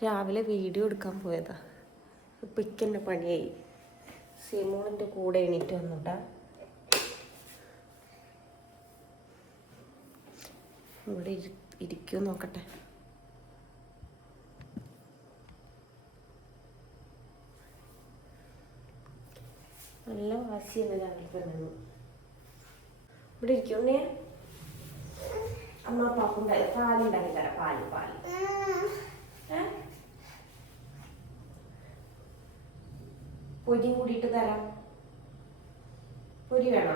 രാവിലെ വീഡിയോ എടുക്കാൻ പോയതാ. ഇക്കെന്നെ പണിയായി. സിമോണിന്റെ കൂടെ എണീറ്റ് വന്നുട്ടാ ഇവിടെ ഇരി നോക്കട്ടെ. നല്ല വാശിയല്ല രാവിലെ പറഞ്ഞത് ഇവിടെ ഇരിക്കുന്നേ അമ്മ പാപ്പുണ്ടായി പാലുണ്ടാക്കി തരാം പാൽ പാൽ. ഏ? പൊരിയും കൂടിയിട്ട് തരാം. പൊരി വേണോ?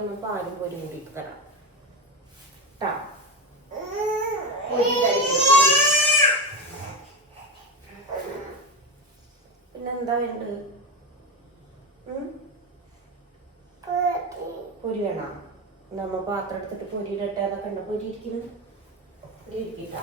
അമ്മ പാലും പൊരിയും കൂടിയിട്ട് തരാം. പൊരി പിന്നെന്താ വേണ്ടത്? പൊരി വേണോ? നമ്മ പാത്രം എടുത്തിട്ട് പൊരി ഉണ്ടോ? പൊരി ഇരിക്കുന്നത് പൊരി ഇരിക്കട്ടാ.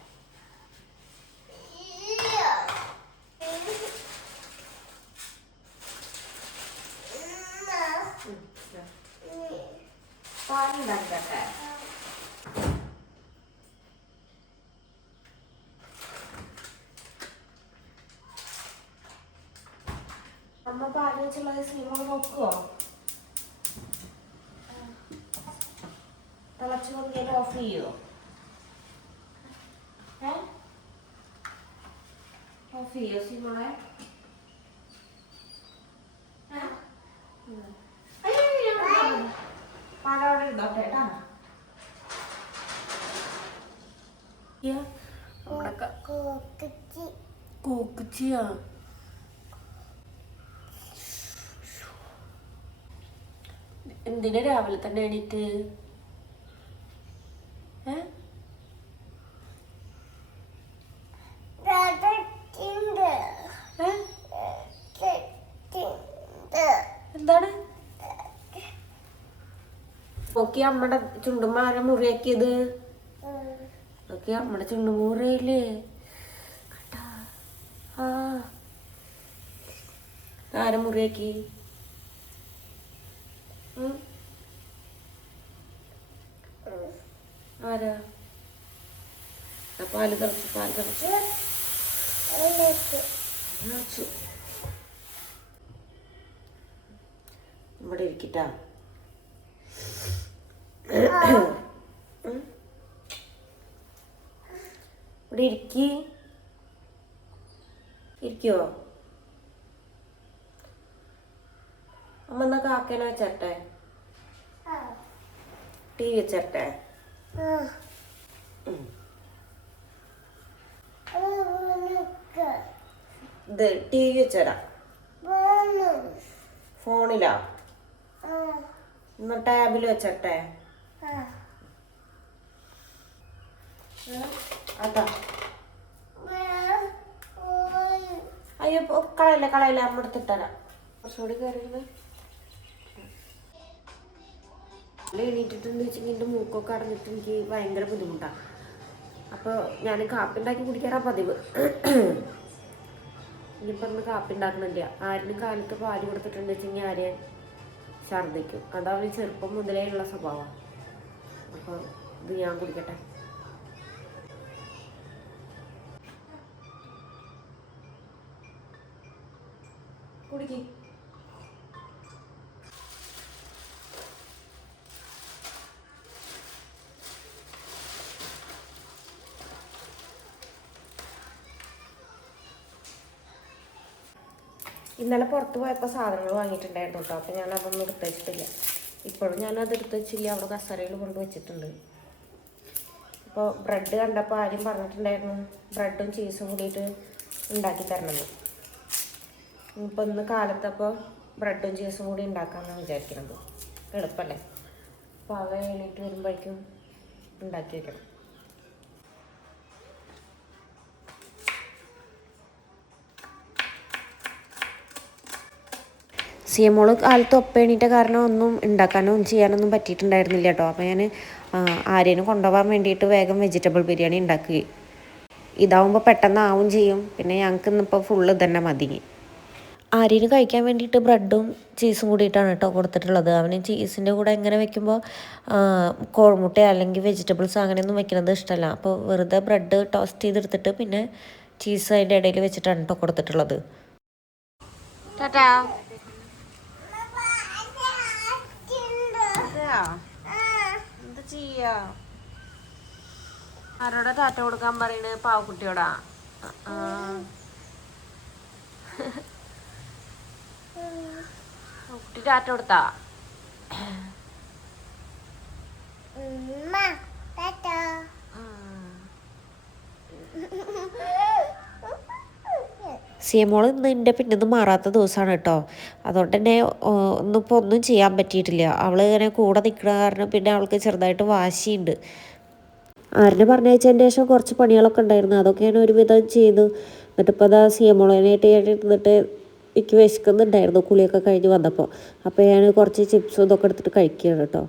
পানি লাগবে అమ్మ పాలు వచ్చేలాగా సినిమాలు మొక్కు తలచి ఒక గేట్ ఆఫ్ ఇయ్యు ఆఫ్ ఇయ్యు సినిమా കൂക്കുച്ചിയാ എന്തിനാ രാവിലെ തന്നെ എണീറ്റ്? എന്താണ്? ഓക്കെ അമ്മടെ ചുണ്ടുമ്മ ആരാ മുറിയാക്കിയത്. ഓക്കെ അമ്മടെ ചുണ്ടുമുറിയില്ലേ കണ്ടാ? ആ ആരാ മുറിയാക്കി? ആരാ? പാൽ തിളച്ചു പാൽ തിളച്ചു. ഇവിടെ ഇരിക്കട്ടാ. ഇവിടെ ഇരിക്കോ. അമ്മ എന്നാ കാക്കേനെ വെച്ചട്ടെ ടി വെച്ചട്ടെ. ഇത് ടി വി ഫോണിലാ. എന്നാ ടാബിൽ വെച്ചട്ടെ. അതാ. അയ്യോ കളയില്ല കളയില്ല കളയല്ല അമ്മ എടുത്തിട്ടരാം. കുറച്ചുകൂടി കയറിയിരുന്ന് എണീറ്റിട്ടെന്ന് വെച്ചെങ്കിൽ എന്റെ മൂക്കൊക്കെ അടഞ്ഞിട്ട് എനിക്ക് ഭയങ്കര ബുദ്ധിമുട്ടാണ് അപ്പോൾ ഞാൻ കാപ്പി ഉണ്ടാക്കി കുടിക്കാറാ പതിവ്. ഇനിയിപ്പോൾ ഒന്ന് കാപ്പി ഉണ്ടാക്കണില്ല. ആരിനും കാലത്ത് പാൽ കൊടുത്തിട്ടുണ്ടെന്ന് വെച്ചെങ്കിൽ ആരെയും ഛർദ്ദിക്കും. അതാണ് ചെറുപ്പം മുതലേ ഉള്ള സ്വഭാവമാണ് അപ്പോൾ ഇത് ഞാൻ കുടിക്കട്ടെ. കുടിക്ക്. ഇന്നലെ പുറത്ത് പോയപ്പോൾ സാധനങ്ങൾ വാങ്ങിയിട്ടുണ്ടായിരുന്നു കേട്ടോ. അപ്പോൾ ഞാൻ അതൊന്നും എടുത്ത് വെച്ചിട്ടില്ല. ഇപ്പോഴും ഞാനത് എടുത്ത് വെച്ചില്ല. അവിടെ കസരയിൽ കൊണ്ട് വെച്ചിട്ടുണ്ട്. അപ്പോൾ ബ്രെഡ് കണ്ടപ്പോൾ ആരും പറഞ്ഞിട്ടുണ്ടായിരുന്നു. ബ്രെഡും ചീസും കൂടിയിട്ട് ഉണ്ടാക്കി തരണമെന്ന്. ഇപ്പം ഇന്ന് കാലത്തപ്പോൾ ബ്രെഡും ചീസും കൂടി ഉണ്ടാക്കാമെന്നാണ് വിചാരിക്കുന്നത് എളുപ്പമല്ലേ അപ്പോൾ അവ എണീറ്റ് വരുമ്പോഴേക്കും ഉണ്ടാക്കി വെക്കണം. സി എം മോൾ കാലത്ത് ഒപ്പേണീറ്റ കാരണം ഒന്നും ഉണ്ടാക്കാനോ ഒന്നും ചെയ്യാനൊന്നും പറ്റിയിട്ടുണ്ടായിരുന്നില്ല കേട്ടോ. അപ്പോൾ ഞാൻ ആരെയും കൊണ്ടുപോകാൻ വേണ്ടിയിട്ട് വേഗം വെജിറ്റബിൾ ബിരിയാണി ഉണ്ടാക്കി ഇതാവുമ്പോൾ പെട്ടെന്ന് ആവും ചെയ്യും. പിന്നെ ഞങ്ങൾക്ക് ഇന്നിപ്പോൾ ഫുള്ള് തന്നെ മതി. ആര്യന് കഴിക്കാൻ വേണ്ടിയിട്ട് ബ്രെഡും ചീസും കൂടിയിട്ടാണ് കേട്ടോ കൊടുത്തിട്ടുള്ളത്. അവന് ചീസിന്റെ കൂടെ എങ്ങനെ വെക്കുമ്പോൾ കോഴമുട്ട അല്ലെങ്കിൽ വെജിറ്റബിൾസ് അങ്ങനെയൊന്നും വെക്കുന്നത് ഇഷ്ടമല്ല അപ്പോൾ വെറുതെ ബ്രെഡ് ടോസ്റ്റ് ചെയ്തെടുത്തിട്ട് പിന്നെ ചീസ് അതിന്റെ ഇടയിൽ വെച്ചിട്ടാണ് കേട്ടോ കൊടുത്തിട്ടുള്ളത്. ടാറ്റാ. എന്താ ചെയ്യാ? ആരോടാ കൊടുക്കാൻ പറയണ്? പാവക്കുട്ടിയോടാ. കുട്ടി ടാറ്റ കൊടുത്താ? സി എം മോൾ ഇന്ന് എന്റെ പിന്നെ ഒന്നും മാറാത്ത ദിവസമാണ് കേട്ടോ. അതുകൊണ്ട് തന്നെ ഒന്നിപ്പോൾ ഒന്നും ചെയ്യാൻ പറ്റിയിട്ടില്ല. അവൾ ഇങ്ങനെ കൂടെ നിൽക്കുന്ന കാരണം പിന്നെ അവൾക്ക് ചെറുതായിട്ട് വാശിയുണ്ട്. ആരിനെ പറഞ്ഞയച്ചതിന്റെ ശേഷം കുറച്ച് പണികളൊക്കെ ഉണ്ടായിരുന്നു. അതൊക്കെ ഞാൻ ഒരുവിധം ചെയ്തു. എന്നിട്ട് ഇപ്പോൾ അതാ സി എം ഞാൻ ഇരുന്നിട്ട് എനിക്ക് വിശക്കുന്നുണ്ടായിരുന്നു. കുളിയൊക്കെ കഴിഞ്ഞ് വന്നപ്പോൾ അപ്പോൾ ഞാൻ കുറച്ച് ചിപ്സും ഇതൊക്കെ എടുത്തിട്ട് കഴിക്കുകയാണ് കേട്ടോ.